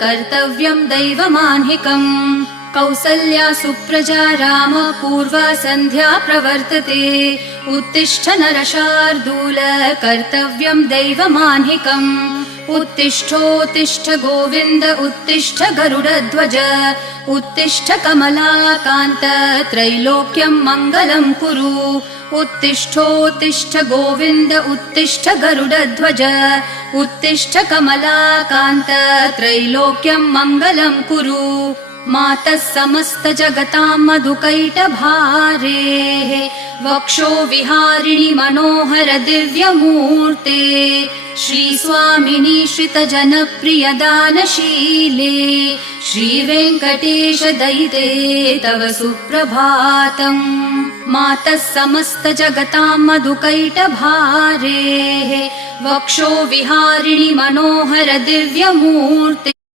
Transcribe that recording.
कर्तव्यं दैवमान्हिकम् कौसल्या सुप्रजा राम पूर्वा सन्ध्या प्रवर्तते उत्तिष्ठ नरशार्दूल कर्तव्यं दैवमान्हिकम् उत्तिष्ठोत्तिष्ठ गोविन्द उत्तिष्ठ गरुडध्वज उत्तिष्ठ कमलाकान्त त्रैलोक्यं मङ्गलं कुरु उत्तिष्ठोत्तिष्ठ गोविन्द उत्तिष्ठ गरुडध्वज उत्तिष्ठ कमलाकान्त त्रैलोक्यं मङ्गलं कुरु मातः समस्त जगतां मधुकैटभारेः वक्षो विहारिणि मनोहर दिव्यमूर्ते श्रीस्वामिनि श्रितजनप्रिय दानशीले श्रीवेङ्कटेश दयिते तव सुप्रभातम् मातः समस्त जगतां मधुकैटभारेः वक्षो विहारिणि मनोहर दिव्यमूर्ते